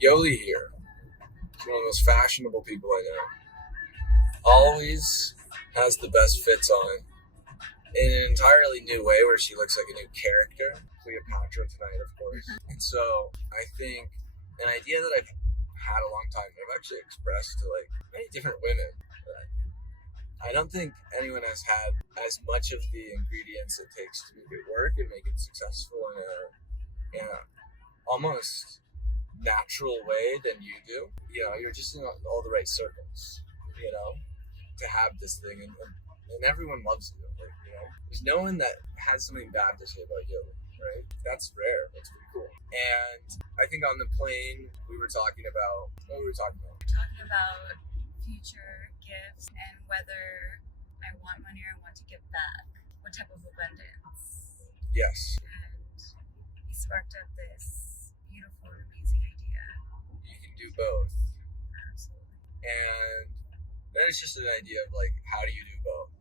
Yolee here. She's one of the most fashionable people I know. Always has the best fits on in an entirely new way where she looks like a new character. Cleopatra tonight, of course. And so I think an idea that I've had a long time, that I've actually expressed to like many different women, that I don't think anyone has had as much of the ingredients it takes to make it work and make it successful in a almost natural way than you do. You know, you're just in all the right circles, you know, to have this thing, and everyone loves you. Like, you know, there's no one that has something bad to say about you, right? That's rare. That's pretty cool. And I think on the plane we were talking about what were we talking about? We're talking about future gifts and whether I want money or I want to give back. What type of abundance? Yes. And he sparked up this beautiful and amazing idea. You can do both. Absolutely. And then it's just an idea of like, how do you do both?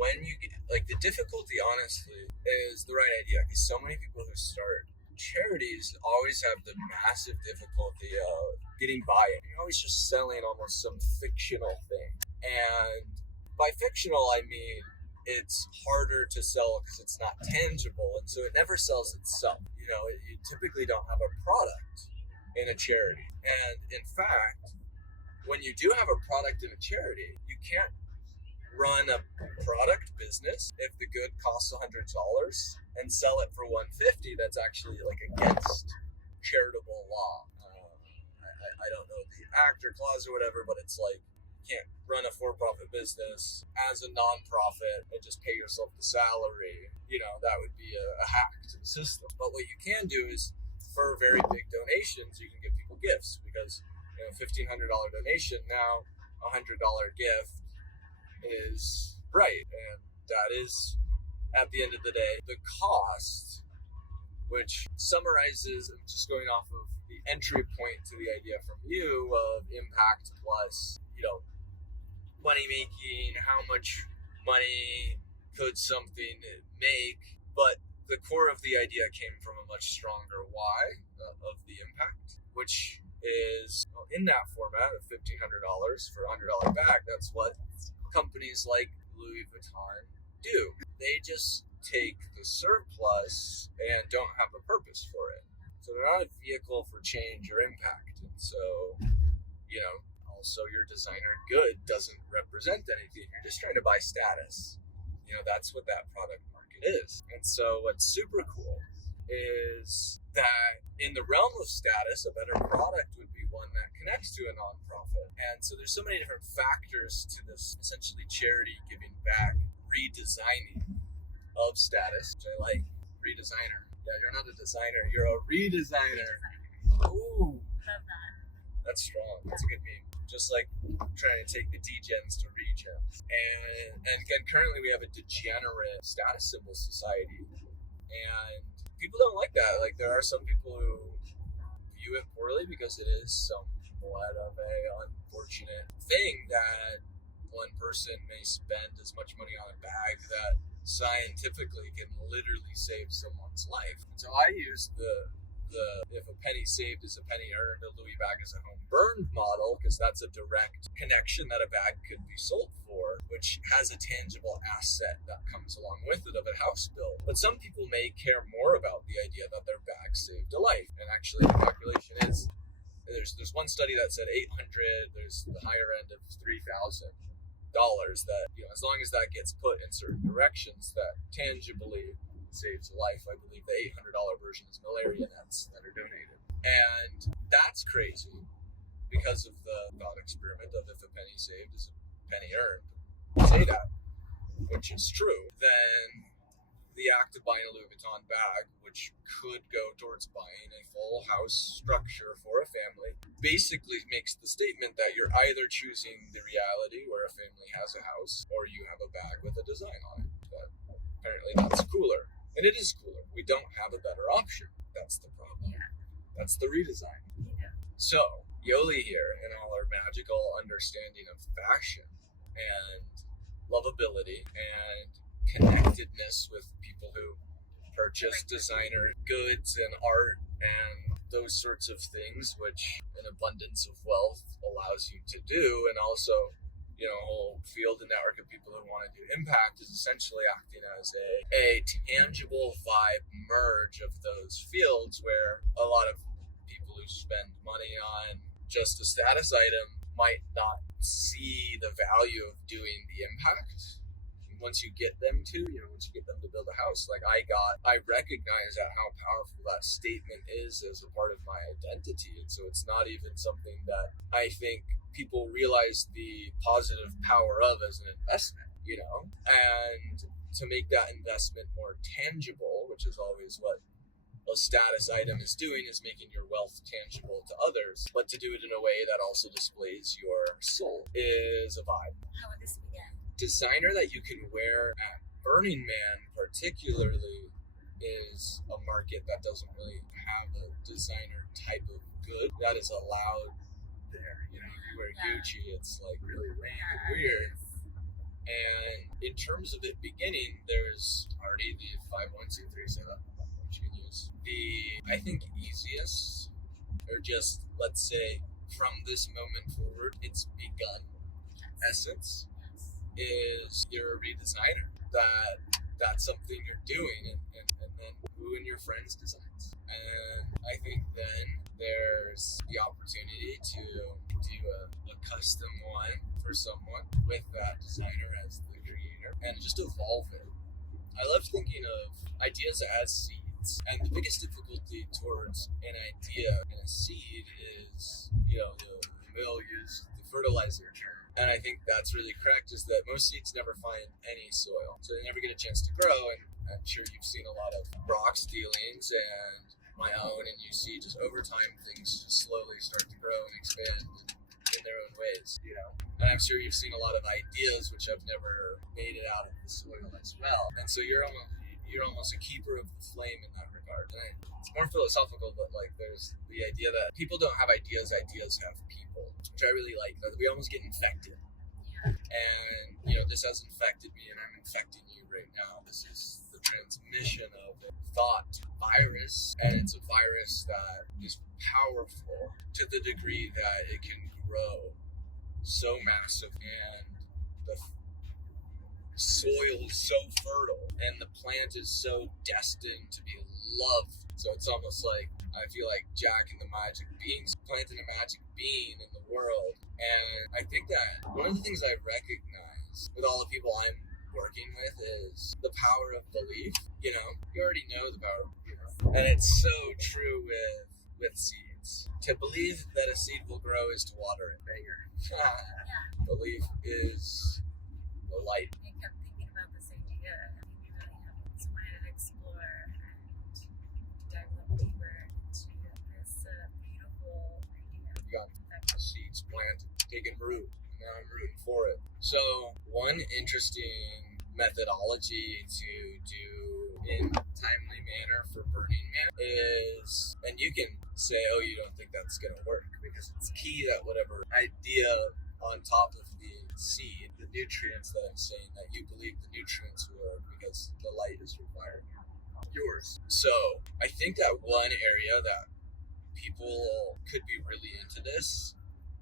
When you get, like, the difficulty, honestly, is the right idea. Because so many people who start charities always have the massive difficulty of getting buy-in. You're always just selling almost some fictional thing. And by fictional, I mean it's harder to sell because it's not tangible, and so it never sells itself. You know, you typically don't have a product in a charity. And in fact, when you do have a product in a charity, you can't run a product business if the good costs $100 and sell it for $150. That's actually like against charitable law. I don't know the act or clause or whatever, but it's like you can't run a for-profit business as a non-profit and just pay yourself the salary. You know, that would be a hack to the system. But what you can do is, for very big donations, you can give people gifts, because you know, $1,500 donation, now $100 gift is right, and that is, at the end of the day, the cost, which summarizes, just going off of the entry point to the idea from you of impact plus, you know, money making, how much money could something make, but the core of the idea came from a much stronger why of the impact, which is, well, in that format of $1,500 for a $100 bag. That's what companies like Louis Vuitton do. They just take the surplus and don't have a purpose for it. So they're not a vehicle for change or impact. And so, you know, also your designer good doesn't represent anything. You're just trying to buy status. You know, that's what that product market is. And so what's super cool is that in the realm of status, a better product would be one that connects to a nonprofit. And so there's so many different factors to this essentially charity giving back, redesigning of status, which I like. Redesigner. Yeah, you're not a designer, you're a redesigner. Ooh. Love that. That's strong. That's a good meme. Just like trying to take the degens to regens. And again, currently we have a degenerate status symbol society. And people don't like that. Like, there are some people who view it poorly because it is somewhat of a unfortunate thing that one person may spend as much money on a bag that scientifically can literally save someone's life. And so I use the if a penny saved is a penny earned, a Louis bag is a home burned model, because that's a direct connection that a bag could be sold for, which has a tangible asset that comes along with it of a house bill. But some people may care more about the idea that their bag saved a life. And actually the calculation is, there's one study that said 800, there's the higher end of $3,000 that, you know, as long as that gets put in certain directions, that tangibly saves a life. I believe the $800 version is malaria nets that are donated. And that's crazy because of the thought experiment of if a penny saved is a penny earned. Say that, which is true. Then the act of buying a Louis Vuitton bag, which could go towards buying a full house structure for a family, basically makes the statement that you're either choosing the reality where a family has a house, or you have a bag with a design on it. But apparently that's cooler. And it is cooler. We don't have a better option. That's the problem. Yeah. That's the redesign. Yeah. So, Yolee here, in all our magical understanding of fashion and lovability and connectedness with people who purchase designer goods and art and those sorts of things, which an abundance of wealth allows you to do. And also, a whole field and network of people who want to do impact is essentially acting as a tangible vibe merge of those fields, where a lot of people who spend money on just a status item might not see the value of doing the impact. Once you get them to build a house, like I recognize that how powerful that statement is as a part of my identity. And so it's not even something that I think people realize the positive power of as an investment, and to make that investment more tangible, which is always what a status item is doing, is making your wealth tangible to others, but to do it in a way that also displays your soul is a vibe. How would this begin? Designer that you can wear at Burning Man particularly is a market that doesn't really have a designer type of good that is allowed there. You wear Gucci, it's like really lame and weird. And in terms of it beginning, there's already the 501c3 setup, which you can use. I think easiest, or just let's say from this moment forward, it's begun essence, is you're a redesigner. That's something you're doing, and then who in your friends designs. And I think then there's the opportunity to do a custom one for someone with that designer as the creator and just evolve it. I love thinking of ideas as seeds, and the biggest difficulty towards an idea in a seed is, they'll use the fertilizer term. And I think that's really correct, is that most seeds never find any soil. So they never get a chance to grow. And I'm sure you've seen a lot of Brock's dealings and my own, and you see just over time things just slowly start to grow and expand in their own ways, And I'm sure you've seen a lot of ideas which have never made it out of the soil as well. And so you're almost a keeper of the flame in that regard. And it's more philosophical, but like there's the idea that people don't have ideas have people, which I really like. That we almost get infected. And this has infected me, and I'm infecting you right now. This is the transmission of a thought virus, and it's a virus that is powerful to the degree that it can grow so massive, and the soil is so fertile, and the plant is so destined to be loved. So it's almost like I feel like Jack and the Magic Beans planting a magic bean in the world. And I think that one of the things I recognize with all the people I'm working with is the power of belief. You already know the power, and it's so true with seeds. To believe that a seed will grow is to water it. Banger. Belief is the light. I kept thinking about this idea. I think we really have to want to explore and dive a little deeper into this beautiful idea. You got seeds planted, taking root, and now I'm rooting for it. So one interesting methodology to do in a timely manner for Burning Man is, and you can say, oh, you don't think that's going to work, because it's key that whatever idea on top of the seed, the nutrients that I'm saying, that you believe the nutrients will, because the light is required, yours. So I think that one area that people could be really into this,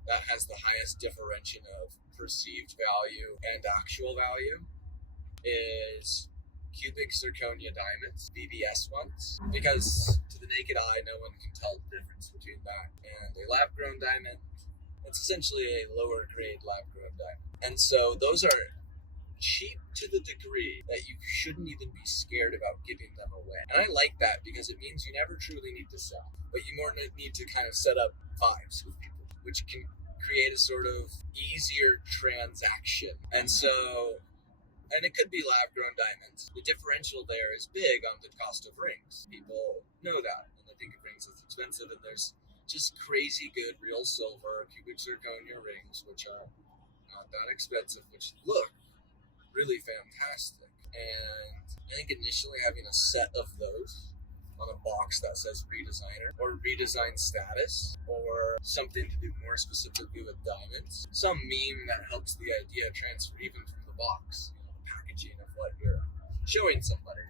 that has the highest differentiation of perceived value and actual value, is cubic zirconia diamonds, BBS ones, because to the naked eye, no one can tell the difference between that and a lab-grown diamond. It's essentially a lower grade lab-grown diamond. And so those are cheap to the degree that you shouldn't even be scared about giving them away. And I like that, because it means you never truly need to sell, but you more need to kind of set up vibes with people, which can create a sort of easier transaction. And so, and it could be lab-grown diamonds. The differential there is big on the cost of rings. People know that, and they think of rings as expensive, and there's just crazy good real silver cubic zirconia rings, which are not that expensive, which look really fantastic. And I think initially having a set of those on a box that says Redesigner or Redesign status, or something to do more specifically with diamonds, some meme that helps the idea transfer even from the box, the packaging of what you're showing somebody.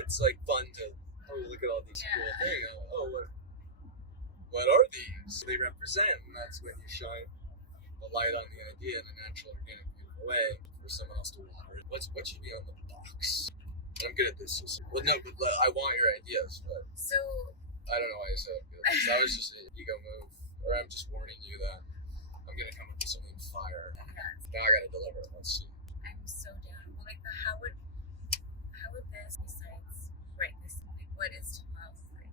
It's like fun to oh, look at all these cool things. Oh, what are these? They represent, and that's when you shine the light on the idea in a natural, organic, beautiful way for someone else to water it. What should be on the box? And I'm good at this. Well, no, but I want your ideas, but So I don't know why I said I'm good at this. That was just an ego move, or I'm just warning you that I'm gonna come up with something fire. Now I gotta deliver it. Let's see. I'm so down. Well, like, how would this, besides this, like, what is tomorrow's like?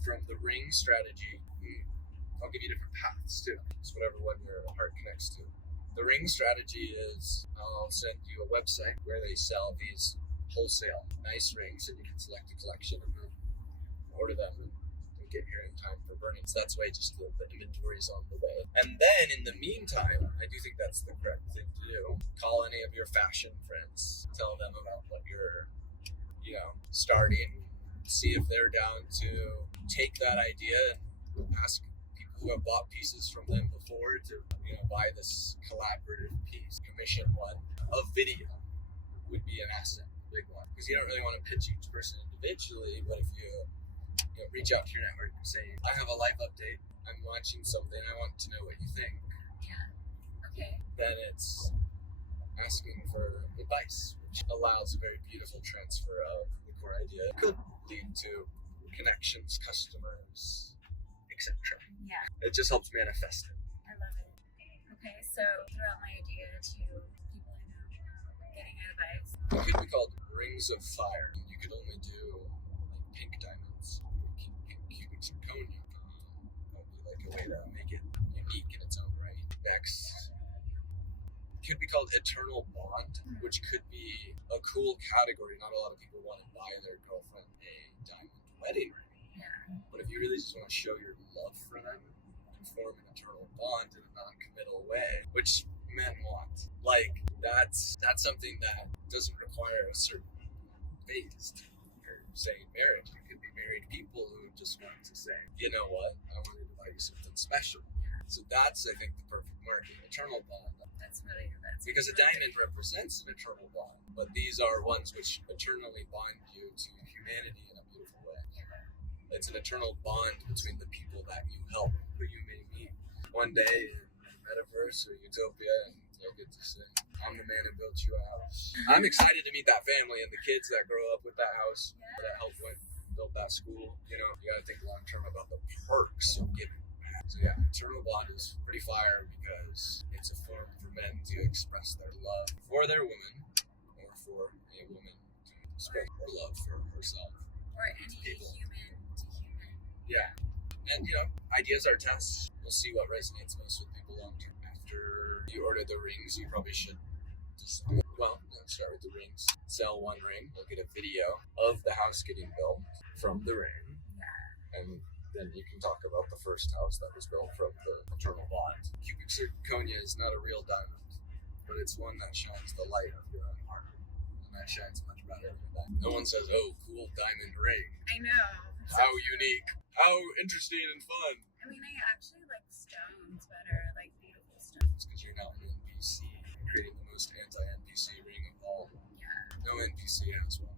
From the ring strategy, I'll give you different paths too. It's whatever one your heart connects to. The ring strategy is I'll send you a website where they sell these wholesale nice rings, and you can select a collection and then order them and get here in time for burning. So that's why just the inventory is on the way. And then in the meantime, I do think that's the correct thing to do. Call any of your fashion friends, tell them about what you're, starting. See if they're down to take that idea and ask people who have bought pieces from them before to, buy this collaborative piece. Commission one. A video would be an asset, a big one, because you don't really want to pitch each person individually. But if you reach out to your network and say, I have a life update, I'm launching something, I want to know what you think. Yeah. Okay. Then it's asking for advice, which allows a very beautiful transfer of the core idea. It could lead to connections, customers, etc. Yeah. It just helps manifest it. I love it. Okay, so throw out my idea to people I know getting advice. It could be called Rings of Fire. You could only do pink diamonds, cubic zirconia. That would be like a way to make it unique in its own right. Next, it could be called Eternal Bond, which could be a cool category. Not a lot of people want to buy their girlfriend a diamond wedding ring. Yeah. But if you really just want to show your love for them and form an eternal bond in a non-committal way, which men want, like that's something that doesn't require a certain phase. You're saying marriage. You could be married people who just want to say, you know what, I wanted to buy you something special. So that's, I think, the perfect market. Eternal bond. That's Because a diamond represents an eternal bond, but these are ones which eternally bind you to humanity in a beautiful way. It's an eternal bond between the people that you help, who you may meet one day in Metaverse or Utopia, and you'll get to say, I'm the man who built you a house. I'm excited to meet that family and the kids that grow up with that house, that helped build that school. You gotta think long term about the perks of giving. So yeah, eternal bond is pretty fire because it's a form for men to express their love for their woman, or for a woman to express her love for herself. Or any people. Human to human. Yeah. And ideas are tests. We'll see what resonates most with people long term. After you order the rings, you probably should let's start with the rings. Sell one ring, look at a video of the house getting built from the ring. Yeah. And then you can talk about the first house that was built from the eternal bond. Cubic zirconia is not a real diamond, but it's one that shines the light of your own heart. And that shines much better than that. No one says, oh, cool diamond ring. I know. How unique. How interesting and fun. I mean, I actually like stones better, like beautiful stones. It's because you're not an NPC. You're creating the most anti-NPC ring of all. Yeah. No NPC has one.